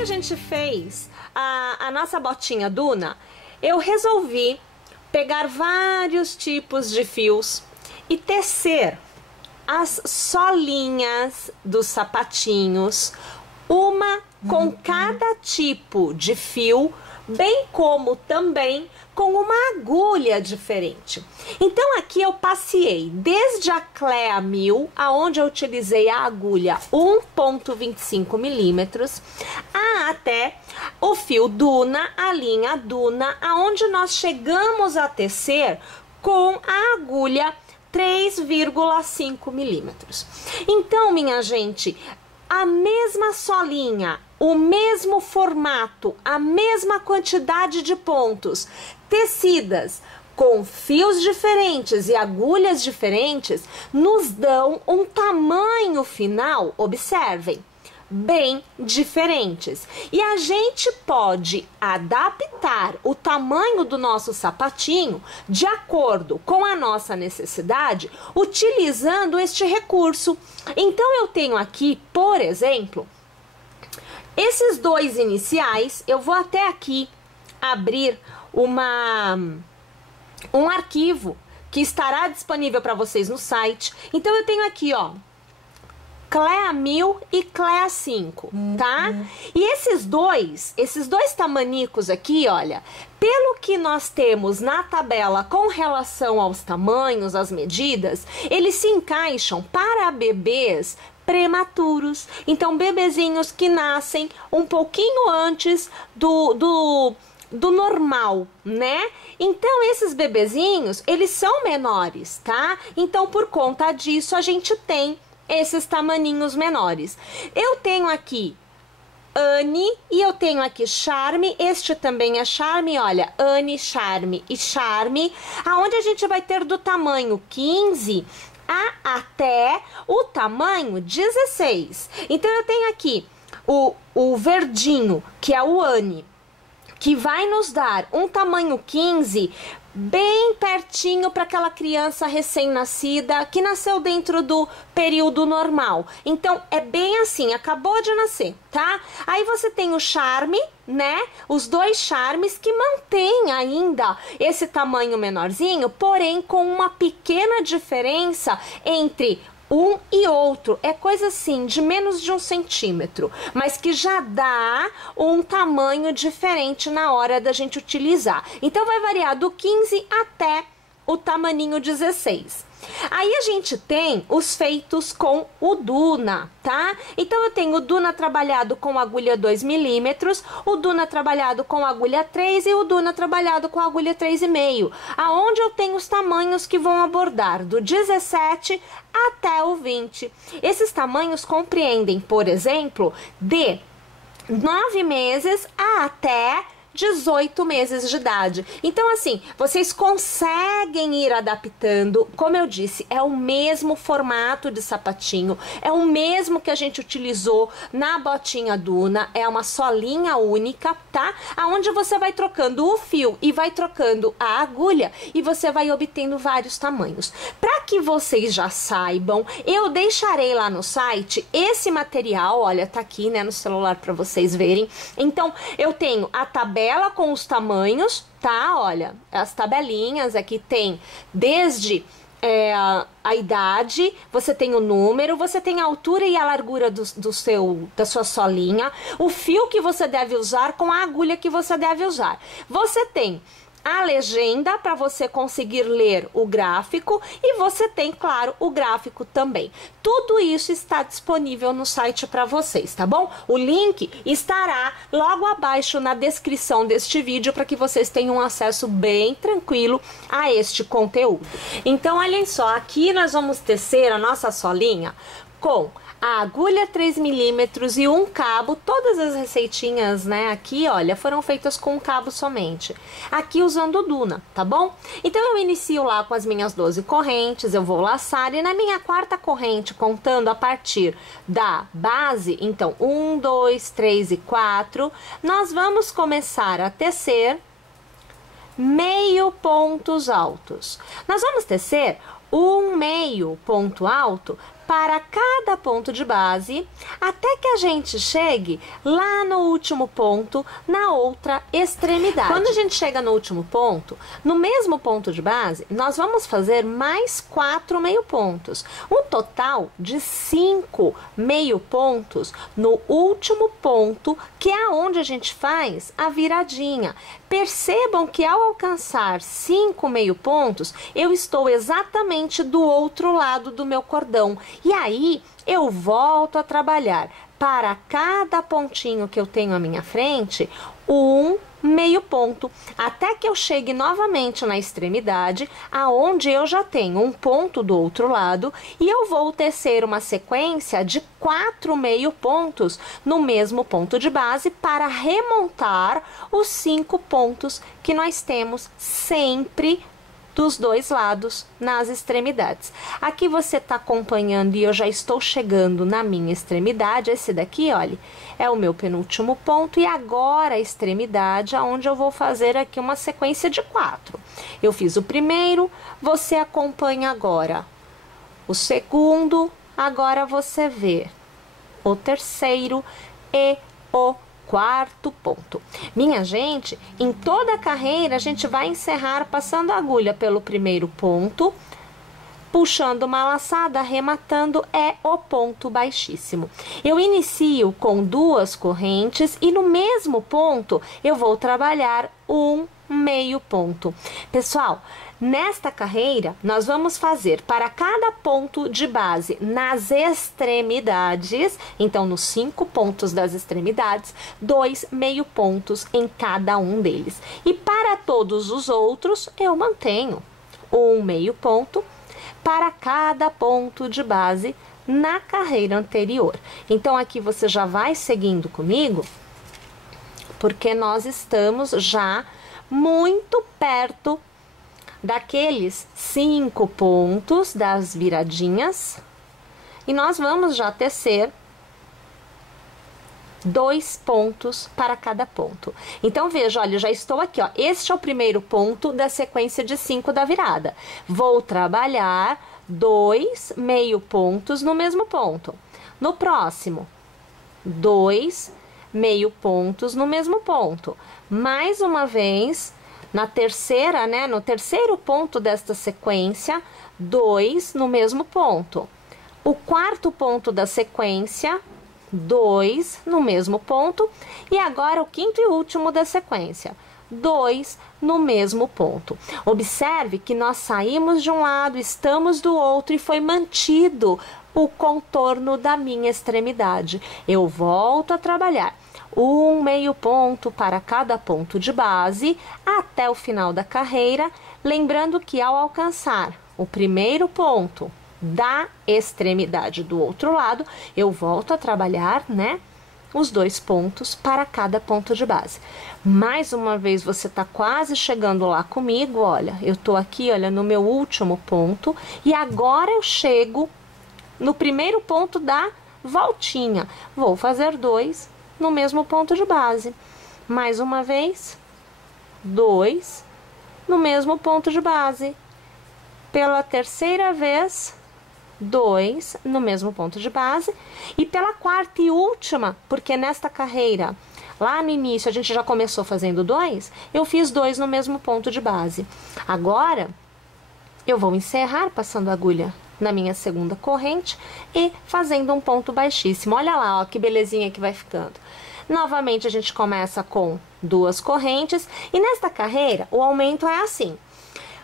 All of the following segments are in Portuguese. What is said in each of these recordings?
que a gente fez a nossa botinha Duna, eu resolvi pegar vários tipos de fios e tecer as solinhas dos sapatinhos, uma com cada tipo de fio, bem como também com uma agulha diferente. Então aqui eu passeei desde a Clea 1000, aonde eu utilizei a agulha 1,25 milímetros, até o fio Duna, a linha Duna, aonde nós chegamos a tecer com a agulha 3,5 milímetros. Então, minha gente, a mesma solinha, o mesmo formato, a mesma quantidade de pontos, tecidas com fios diferentes e agulhas diferentes, nos dão um tamanho final, observem, bem diferentes. E a gente pode adaptar o tamanho do nosso sapatinho de acordo com a nossa necessidade, utilizando este recurso. Então eu tenho aqui, por exemplo, esses dois iniciais. Eu vou até aqui abrir um arquivo que estará disponível para vocês no site. Então eu tenho aqui, ó, Clea 1000 e Clea 5, tá? E esses dois tamanicos aqui, olha, pelo que nós temos na tabela com relação aos tamanhos, às medidas, eles se encaixam para bebês prematuros. Então, bebezinhos que nascem um pouquinho antes do normal, né? Então, esses bebezinhos, eles são menores, tá? Então, por conta disso, a gente tem esses tamaninhos menores. Eu tenho aqui Anne e eu tenho aqui Charme. Este também é Charme, olha, Anne, Charme e Charme, aonde a gente vai ter do tamanho 15 até o tamanho 16. Então eu tenho aqui o verdinho, que é o Anne, que vai nos dar um tamanho 15, bem pertinho para aquela criança recém-nascida que nasceu dentro do período normal. Então é bem assim, acabou de nascer, tá? Aí você tem o Charme, né? Os dois Charmes que mantém ainda esse tamanho menorzinho, porém com uma pequena diferença entre um e outro. É coisa assim de menos de 1 centímetro, mas que já dá um tamanho diferente na hora da gente utilizar. Então vai variar do 15 até o tamaninho 16. Aí a gente tem os feitos com o Duna, tá? Então eu tenho o Duna trabalhado com agulha 2 milímetros, o Duna trabalhado com agulha 3 e o Duna trabalhado com agulha 3,5, aonde eu tenho os tamanhos que vão abordar do 17 até o 20. Esses tamanhos compreendem, por exemplo, de 9 meses até 18 meses de idade. Então, assim, vocês conseguem ir adaptando. Como eu disse, é o mesmo formato de sapatinho, é o mesmo que a gente utilizou na botinha Duna, é uma solinha única, tá? Aonde você vai trocando o fio e vai trocando a agulha e você vai obtendo vários tamanhos. Para que vocês já saibam, eu deixarei lá no site esse material, olha, tá aqui, né, no celular para vocês verem. Então, eu tenho a tabela com os tamanhos, tá? Olha, as tabelinhas aqui tem desde a idade, você tem o número, você tem a altura e a largura da sua solinha, o fio que você deve usar com a agulha que você deve usar. Você tem a legenda para você conseguir ler o gráfico e você tem, claro, o gráfico também. Tudo isso está disponível no site para vocês, tá bom? O link estará logo abaixo na descrição deste vídeo para que vocês tenham um acesso bem tranquilo a este conteúdo. Então, olhem só, aqui nós vamos tecer a nossa solinha com a agulha 3 milímetros e um cabo. Todas as receitinhas, né, aqui, olha, foram feitas com um cabo somente. Aqui usando o Duna, tá bom? Então eu inicio lá com as minhas 12 correntes, eu vou laçar e na minha quarta corrente, contando a partir da base, então 1, 2, 3 e 4, nós vamos começar a tecer meio pontos altos. Nós vamos tecer um meio ponto alto para cada ponto de base, até que a gente chegue lá no último ponto, na outra extremidade. Quando a gente chega no último ponto, no mesmo ponto de base, nós vamos fazer mais 4 meio pontos. Um total de 5 meio pontos no último ponto, que é onde a gente faz a viradinha. Percebam que ao alcançar 5 meio pontos, eu estou exatamente do outro lado do meu cordão. E aí, eu volto a trabalhar para cada pontinho que eu tenho à minha frente, um meio ponto, até que eu chegue novamente na extremidade, aonde eu já tenho um ponto do outro lado, e eu vou tecer uma sequência de 4 meio pontos no mesmo ponto de base para remontar os 5 pontos que nós temos sempre dos dois lados nas extremidades. Aqui você está acompanhando e eu já estou chegando na minha extremidade. Esse daqui, olha, é o meu penúltimo ponto, e agora a extremidade, onde eu vou fazer aqui uma sequência de 4. Eu fiz o primeiro, você acompanha agora o segundo, agora você vê o terceiro e o quarto ponto. Minha gente, em toda a carreira a gente vai encerrar passando a agulha pelo primeiro ponto, puxando uma laçada, arrematando é o ponto baixíssimo. Eu inicio com 2 correntes e no mesmo ponto eu vou trabalhar um meio ponto. Pessoal, nesta carreira, nós vamos fazer para cada ponto de base nas extremidades, então nos 5 pontos das extremidades, 2 meio pontos em cada um deles. E para todos os outros, eu mantenho um meio ponto para cada ponto de base na carreira anterior. Então, aqui você já vai seguindo comigo, porque nós estamos já muito perto daqueles 5 pontos das viradinhas, e nós vamos já tecer 2 pontos para cada ponto. Então, veja, olha, eu já estou aqui, ó. Este é o primeiro ponto da sequência de 5 da virada. Vou trabalhar 2 meio pontos no mesmo ponto. No próximo, 2 meio pontos no mesmo ponto. Mais uma vez, na terceira, né, no terceiro ponto desta sequência, 2 no mesmo ponto. O quarto ponto da sequência, 2 no mesmo ponto, e agora o quinto e último da sequência, 2 no mesmo ponto. Observe que nós saímos de um lado, estamos do outro, e foi mantido o contorno da minha extremidade. Eu volto a trabalhar um meio ponto para cada ponto de base até o final da carreira, lembrando que ao alcançar o primeiro ponto da extremidade do outro lado, eu volto a trabalhar, né, os 2 pontos para cada ponto de base. Mais uma vez, você tá quase chegando lá comigo, olha, eu tô aqui, olha, no meu último ponto, e agora eu chego no primeiro ponto da voltinha. Vou fazer 2 no mesmo ponto de base. Mais uma vez, 2 no mesmo ponto de base. Pela terceira vez, 2 no mesmo ponto de base. E pela quarta e última, porque nesta carreira, lá no início, a gente já começou fazendo 2, eu fiz 2 no mesmo ponto de base. Agora, eu vou encerrar passando a agulha na minha segunda corrente e fazendo um ponto baixíssimo. Olha lá, ó, que belezinha que vai ficando. Novamente, a gente começa com 2 correntes, e nesta carreira, o aumento é assim.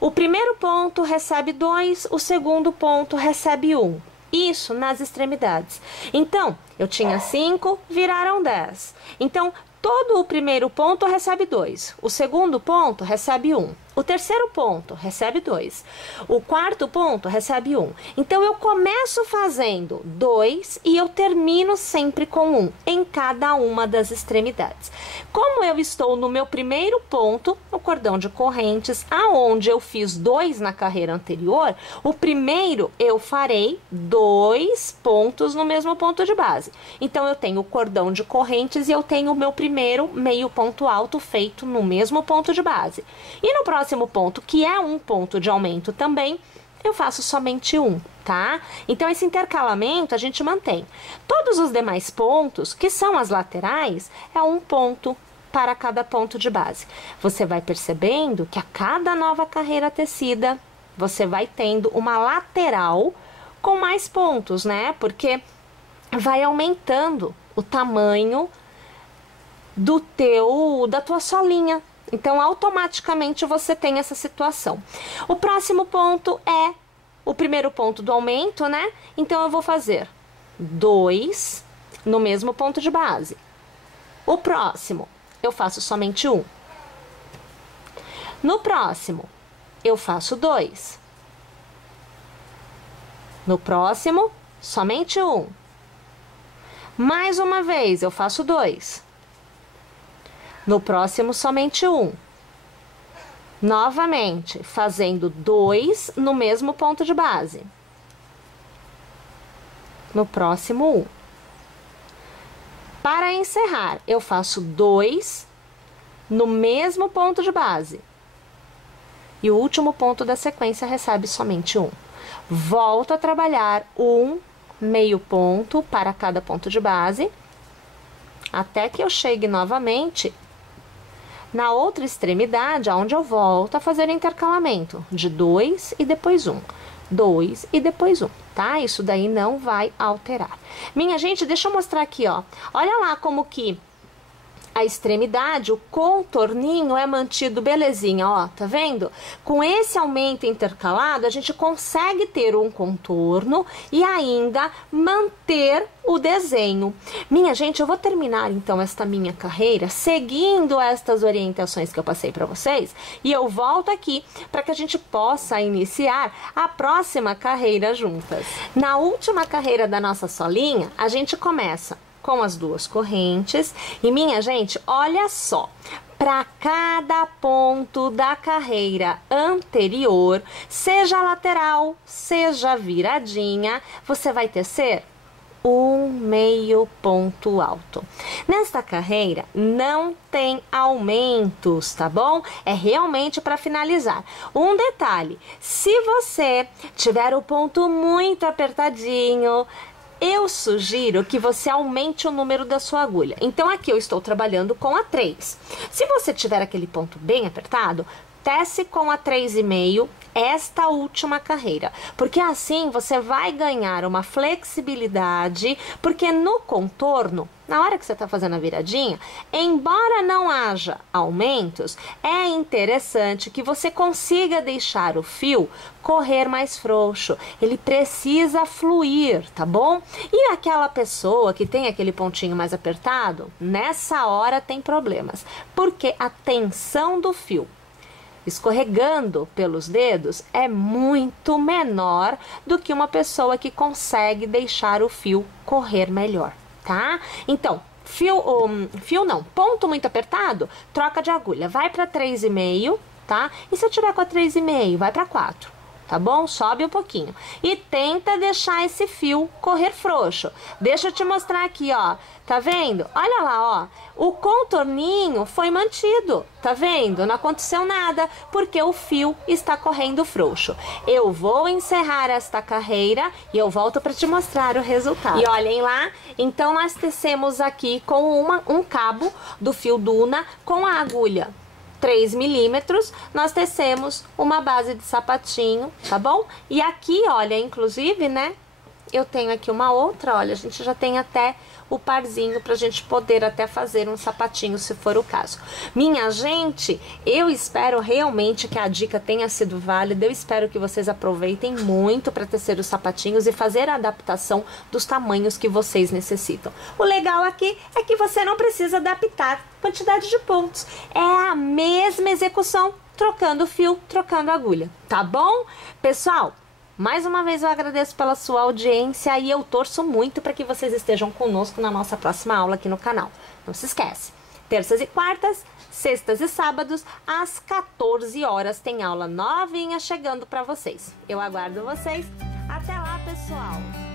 O primeiro ponto recebe 2, o segundo ponto recebe 1. Isso nas extremidades. Então, eu tinha 5, viraram 10. Então, todo o primeiro ponto recebe 2. O segundo ponto recebe 1. O terceiro ponto recebe 2. O quarto ponto recebe 1. Então, eu começo fazendo 2 e eu termino sempre com 1 em cada uma das extremidades. Como eu estou no meu primeiro ponto, no cordão de correntes, aonde eu fiz 2 na carreira anterior, o primeiro eu farei 2 pontos no mesmo ponto de base. Então, eu tenho o cordão de correntes e eu tenho o meu primeiro meio ponto alto feito no mesmo ponto de base. E no próximo ponto, que é um ponto de aumento também, eu faço somente um, tá? Então, esse intercalamento a gente mantém. Todos os demais pontos, que são as laterais, é um ponto para cada ponto de base. Você vai percebendo que a cada nova carreira tecida, você vai tendo uma lateral com mais pontos, né? Porque vai aumentando o tamanho da tua solinha. Então, automaticamente você tem essa situação. O próximo ponto é o primeiro ponto do aumento, né? Então, eu vou fazer 2 no mesmo ponto de base. O próximo, eu faço somente 1. No próximo, eu faço 2. No próximo, somente 1. Mais uma vez, eu faço 2. No próximo, somente 1. Novamente, fazendo 2 no mesmo ponto de base. No próximo, 1. Para encerrar, eu faço 2 no mesmo ponto de base. E o último ponto da sequência recebe somente 1. Volto a trabalhar 1 meio ponto para cada ponto de base, até que eu chegue novamente na outra extremidade, onde eu volto a fazer o intercalamento de 2 e depois 1. 2 e depois 1, tá? Isso daí não vai alterar. Minha gente, deixa eu mostrar aqui, ó. Olha lá como que a extremidade, o contorninho é mantido belezinha, ó, tá vendo? Com esse aumento intercalado, a gente consegue ter um contorno e ainda manter o desenho. Minha gente, eu vou terminar então esta minha carreira seguindo estas orientações que eu passei para vocês e eu volto aqui para que a gente possa iniciar a próxima carreira juntas. Na última carreira da nossa solinha, a gente começa com as 2 correntes. E minha gente, olha só, para cada ponto da carreira anterior, seja lateral, seja viradinha, você vai tecer 1 meio ponto alto. Nesta carreira não tem aumentos, tá bom? É realmente para finalizar. Um detalhe, se você tiver o ponto muito apertadinho, eu sugiro que você aumente o número da sua agulha. Então, aqui eu estou trabalhando com a 3. Se você tiver aquele ponto bem apertado, tece com a 3,5 esta última carreira, porque assim você vai ganhar uma flexibilidade, porque no contorno, na hora que você está fazendo a viradinha, embora não haja aumentos, é interessante que você consiga deixar o fio correr mais frouxo, ele precisa fluir, tá bom? E aquela pessoa que tem aquele pontinho mais apertado, nessa hora tem problemas, porque a tensão do fio escorregando pelos dedos é muito menor do que uma pessoa que consegue deixar o fio correr melhor, tá? Então, ponto muito apertado, troca de agulha, vai para 3,5, tá? E se eu tiver com a 3,5, vai para 4. Tá bom? Sobe um pouquinho. E tenta deixar esse fio correr frouxo. Deixa eu te mostrar aqui, ó. Tá vendo? Olha lá, ó. O contorninho foi mantido. Tá vendo? Não aconteceu nada, porque o fio está correndo frouxo. Eu vou encerrar esta carreira e eu volto para te mostrar o resultado. E olhem lá. Então, nós tecemos aqui com um cabo do fio Duna com a agulha 3 milímetros, nós tecemos uma base de sapatinho, tá bom? E aqui, olha, inclusive, né, eu tenho aqui uma outra, olha, a gente já tem até o parzinho pra gente poder até fazer um sapatinho, se for o caso. Minha gente, eu espero realmente que a dica tenha sido válida, eu espero que vocês aproveitem muito para tecer os sapatinhos e fazer a adaptação dos tamanhos que vocês necessitam. O legal aqui é que você não precisa adaptar quantidade de pontos, é a mesma execução, trocando fio, trocando agulha, tá bom? Pessoal, mais uma vez eu agradeço pela sua audiência e eu torço muito para que vocês estejam conosco na nossa próxima aula aqui no canal. Não se esquece, terças e quartas, sextas e sábados, às 14 horas tem aula novinha chegando para vocês. Eu aguardo vocês. Até lá, pessoal!